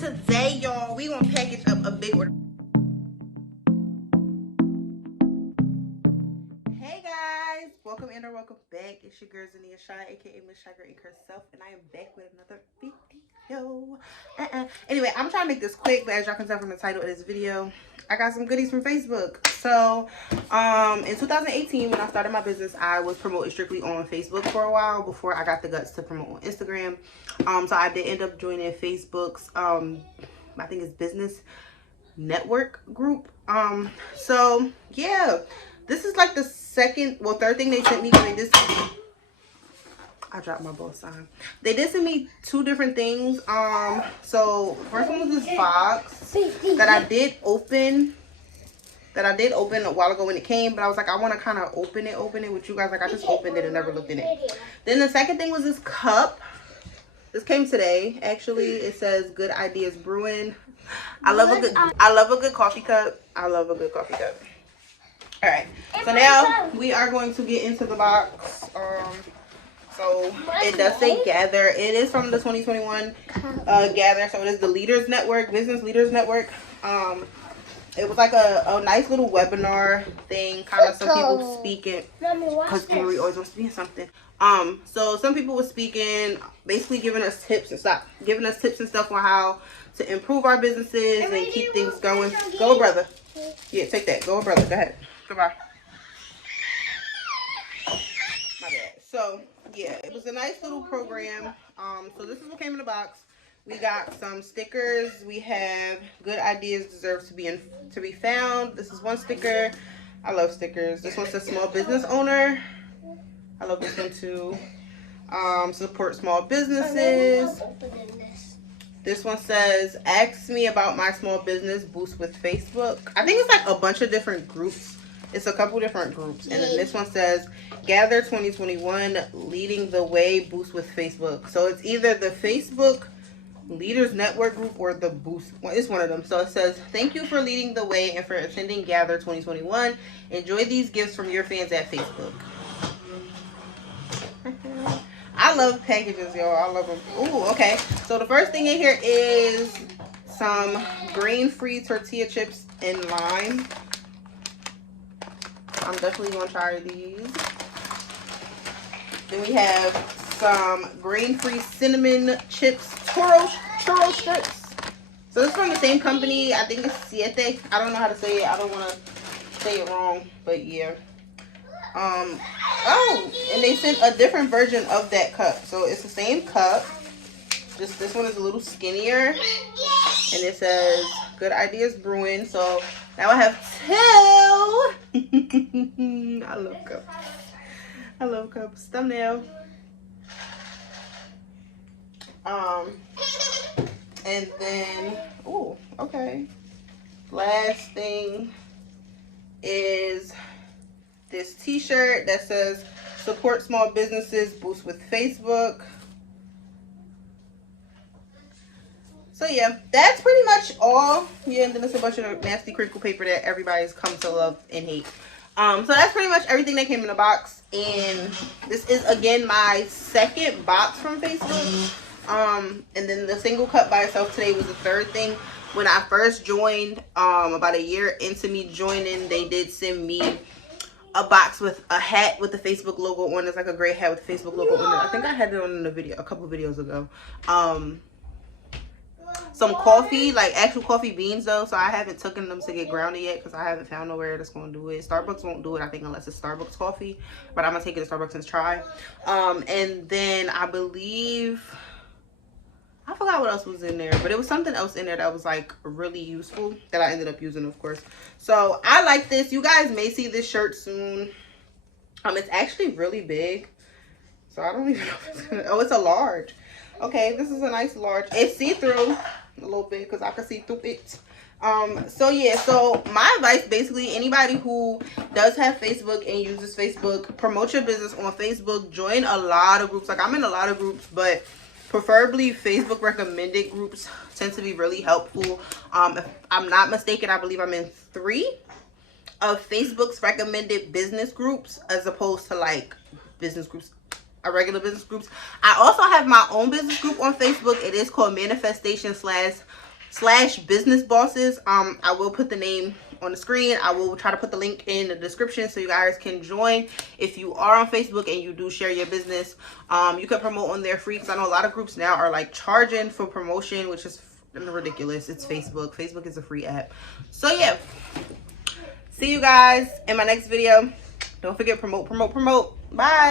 Today, y'all, we gonna package up a big order. Hey guys, welcome in or welcome back. It's your girl Zania Shy, aka Miss Shy Girl Inc. herself, and I am back with another video. Anyway, I'm trying to make this quick, but as y'all can tell from the title of this video, I got some goodies from Facebook. So, in 2018, when I started my business, I was promoting strictly on Facebook for a while before I got the guts to promote on Instagram. So I did end up joining Facebook's, I think it's business network group. So yeah, this is like the third thing they sent me. They just, I dropped my bow sign. They did send me two different things. So first one was this box that I did open a while ago when it came, but I was like, I want to kind of open it with you guys. Like, I just opened it and never looked in it. Then the second thing was this cup. This came today. Actually, it says Good Ideas Brewing. I love a good coffee cup. I love a good coffee cup. All right. So now we are going to get into the box. So it does say Gather. It is from the 2021 Gather. So it is the Leaders Network, Business Leaders Network. It was like a nice little webinar thing, kind of some people speaking, because Emery always wants to be in something. So some people were speaking, basically giving us tips and stuff on how to improve our businesses and keep things going. Go, brother. Yeah, take that. Go, brother. Go ahead. Goodbye. My bad. So yeah, it was a nice little program. So this is what came in the box. We got some stickers. We have Good Ideas Deserve to be found. This is one sticker. I love stickers. This one says Small Business Owner. I love this one too. Support small businesses. This one says Ask Me About My Small Business, Boost with Facebook. I think it's like a bunch of different groups. It's a couple different groups. And then this one says Gather 2021, Leading the Way, Boost with Facebook. So it's either the Facebook Leaders Network group or the Boost. Well, it's one of them. So it says, thank you for leading the way and for attending Gather 2021. Enjoy these gifts from your fans at Facebook. I love packages, y'all. I love them. Ooh, okay. So the first thing in here is some grain-free tortilla chips and lime. I'm definitely going to try these. Then we have some grain-free cinnamon chips, churro strips. So this is from the same company. I think it's Siete. I don't know how to say it. I don't want to say it wrong, but yeah. Oh, and they sent a different version of that cup. So it's the same cup. Just this one is a little skinnier. And it says Good Ideas Brewing. So now I have two. I love cups. I love cups. Thumbnail. And then, oh, okay. Last thing is this t-shirt that says Support Small Businesses, Boost with Facebook. So yeah, that's pretty much all. Yeah, and then there's a bunch of nasty crinkle paper that everybody's come to love and hate. So that's pretty much everything that came in the box. And this is again my second box from Facebook. And then the single cup by itself today was the third thing. When I first joined, about a year into me joining, they did send me a box with a hat with the Facebook logo on. It's like a gray hat with the Facebook logo on it. I think I had it on in a video a couple videos ago. Some coffee, like actual coffee beans though, so I haven't taken them to get grounded yet because I haven't found nowhere that's going to do it. Starbucks won't do it, I think, unless it's Starbucks coffee, but I'm gonna take it to Starbucks and try. And then I believe, I forgot what else was in there, but it was something else in there that was like really useful that I ended up using, of course. So I like this. You guys may see this shirt soon. It's actually really big, so I don't even know if it's gonna, oh, it's a large. Okay, this is a nice large. It's see-through a little bit because I can see through it. So yeah, so my advice, basically, anybody who does have Facebook and uses Facebook, promote your business on Facebook. Join a lot of groups. Like, I'm in a lot of groups, but preferably Facebook recommended groups tend to be really helpful. If I'm not mistaken, I believe I'm in 3 of Facebook's recommended business groups, as opposed to like business groups regular business groups. I also have my own business group on Facebook. It is called Manifestation slash Business Bosses. I will put the name on the screen. I will try to put the link in the description so you guys can join. If you are on Facebook and you do share your business, you can promote on there free, because I know a lot of groups now are like charging for promotion, which is ridiculous. It's Facebook is a free app. So yeah, see you guys in my next video. Don't forget, promote. Bye.